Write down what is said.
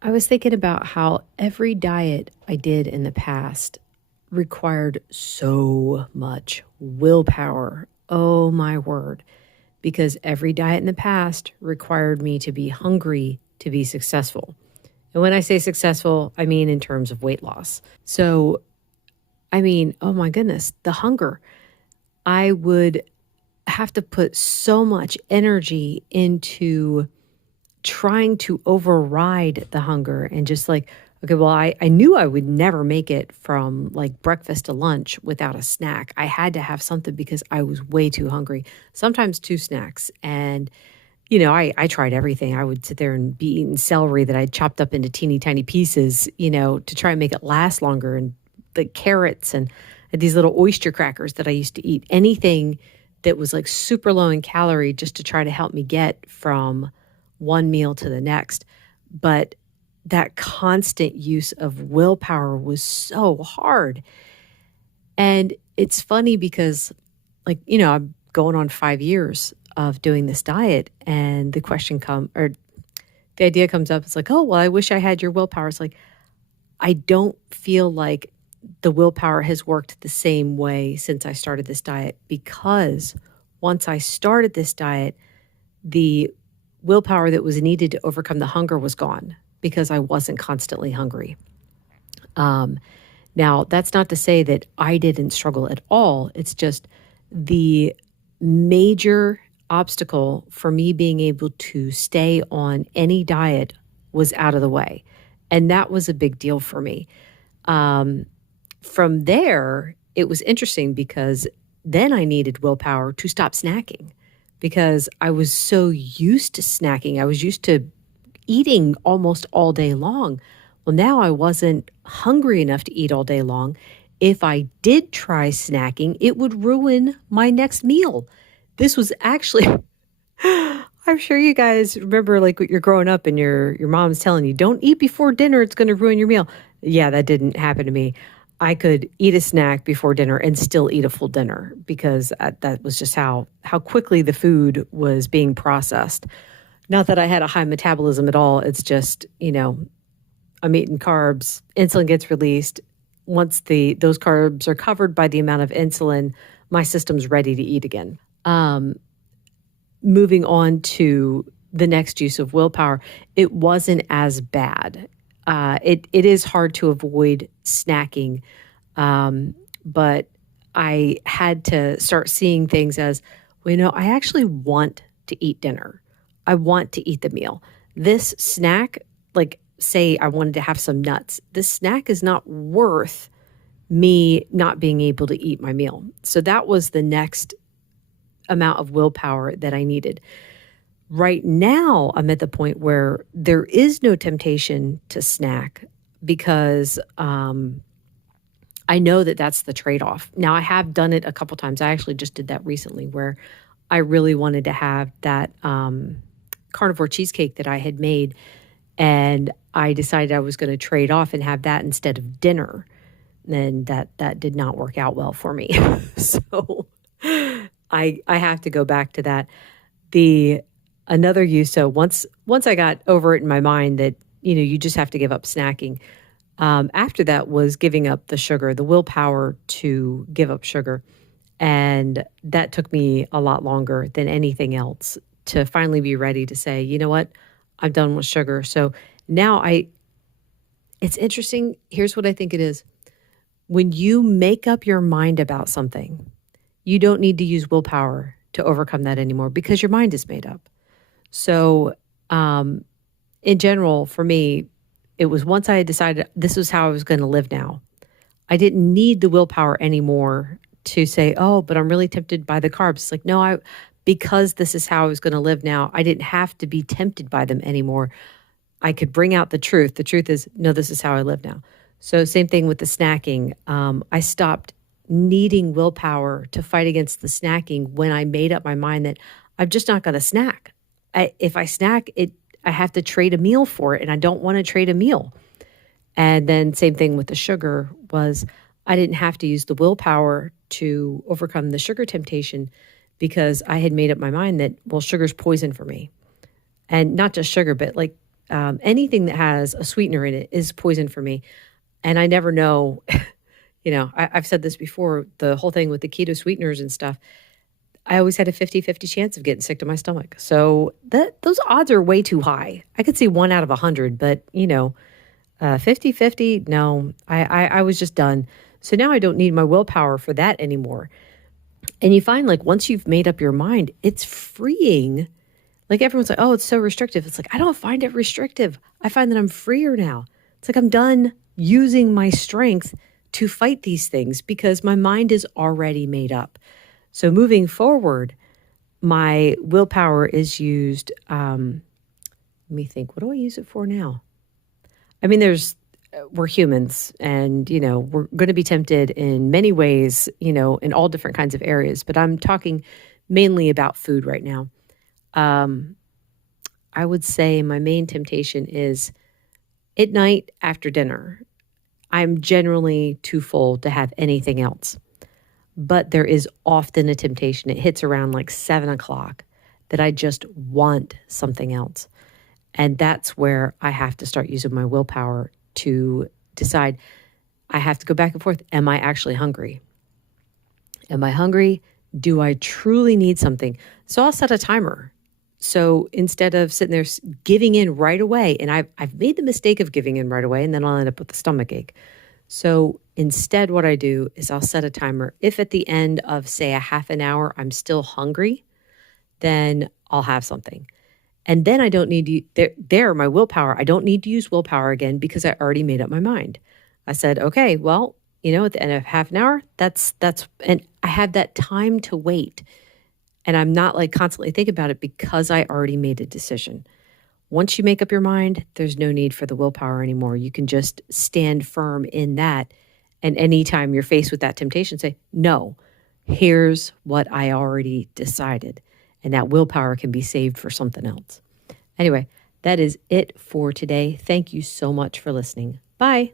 I was thinking about how every diet I did in the past required so much willpower. Oh my word. Because every diet in the past required me to be hungry to be successful. And when I say successful, I mean in terms of weight loss. So, oh my goodness, the hunger. I would have to put so much energy into trying to override the hunger and just like, okay, well, I knew I would never make it from like breakfast to lunch without a snack. I had to have something because I was way too hungry, sometimes two snacks. And, I tried everything. I would sit there and be eating celery that I chopped up into teeny tiny pieces, to try and make it last longer, and the carrots and these little oyster crackers that I used to eat. Anything that was like super low in calorie just to try to help me get from one meal to the next. But that constant use of willpower was so hard. And it's funny because, like, I'm going on 5 years of doing this diet, and the idea comes up. It's like, oh, well, I wish I had your willpower. It's like, I don't feel like the willpower has worked the same way since I started this diet, because once I started this diet, the willpower that was needed to overcome the hunger was gone because I wasn't constantly hungry. Um, Now, that's not to say that I didn't struggle at all. It's just the major obstacle for me being able to stay on any diet was out of the way. And that was a big deal for me. Um, from there, it was interesting because then I needed willpower to stop snacking because I was so used to snacking. I was used to eating almost all day long. Well, now I wasn't hungry enough to eat all day long. If I did try snacking, it would ruin my next meal. This was actually, I'm sure you guys remember like when you're growing up and your mom's telling you, don't eat before dinner, it's going to ruin your meal. Yeah, that didn't happen to me. I could eat a snack before dinner and still eat a full dinner because that was just how quickly the food was being processed. Not that I had a high metabolism at all. It's just, I'm eating carbs, insulin gets released. Once those carbs are covered by the amount of insulin, my system's ready to eat again. Moving on to the next use of willpower, it wasn't as bad. It is hard to avoid snacking, but I had to start seeing things as, well, I actually want to eat dinner. I want to eat the meal. This snack, like say I wanted to have some nuts, this snack is not worth me not being able to eat my meal. So that was the next amount of willpower that I needed. Right now, I'm at the point where there is no temptation to snack because I know that that's the trade-off. Now, I have done it a couple times. I actually just did that recently where I really wanted to have that carnivore cheesecake that I had made, and I decided I was going to trade off and have that instead of dinner. And that did not work out well for me. So I have to go back to that. Another use. So once I got over it in my mind that, you just have to give up snacking. After that was giving up the sugar, the willpower to give up sugar. And that took me a lot longer than anything else to finally be ready to say, you know what, I'm done with sugar. So now it's interesting. Here's what I think it is. When you make up your mind about something, you don't need to use willpower to overcome that anymore because your mind is made up. So, in general, for me, it was once I had decided this was how I was going to live now. I didn't need the willpower anymore to say, oh, but I'm really tempted by the carbs. It's like, no, because this is how I was going to live now, I didn't have to be tempted by them anymore. I could bring out the truth. The truth is, no, this is how I live now. So same thing with the snacking. I stopped needing willpower to fight against the snacking when I made up my mind that I'm just not going to snack. If I snack, I have to trade a meal for it, and I don't want to trade a meal. And then same thing with the sugar was I didn't have to use the willpower to overcome the sugar temptation because I had made up my mind that, well, sugar's poison for me. And not just sugar, but like anything that has a sweetener in it is poison for me. And I never know, I've said this before, the whole thing with the keto sweeteners and stuff. I always had a 50-50 chance of getting sick to my stomach. So those odds are way too high. I could see 1 out of 100, but 50-50, no, I was just done. So now I don't need my willpower for that anymore. And you find like once you've made up your mind, it's freeing. Like everyone's like, oh, it's so restrictive. It's like, I don't find it restrictive. I find that I'm freer now. It's like I'm done using my strength to fight these things because my mind is already made up. So moving forward, my willpower is used. Let me think, what do I use it for now? I mean, we're humans and, we're going to be tempted in many ways, in all different kinds of areas, but I'm talking mainly about food right now. I would say my main temptation is at night after dinner. I'm generally too full to have anything else, but there is often a temptation. It hits around like 7:00 that I just want something else. And that's where I have to start using my willpower to decide. I have to go back and forth. Am I actually hungry? Am I hungry? Do I truly need something? So I'll set a timer. So instead of sitting there giving in right away, and I've made the mistake of giving in right away, and then I'll end up with a stomach ache. So instead, what I do is I'll set a timer. If at the end of, say, a half an hour, I'm still hungry, then I'll have something. And then I don't need to, my willpower, I don't need to use willpower again because I already made up my mind. I said, okay, well, at the end of half an hour, and I have that time to wait. And I'm not like constantly thinking about it because I already made a decision. Once you make up your mind, there's no need for the willpower anymore. You can just stand firm in that. And anytime you're faced with that temptation, say, no, here's what I already decided. And that willpower can be saved for something else. Anyway, that is it for today. Thank you so much for listening. Bye.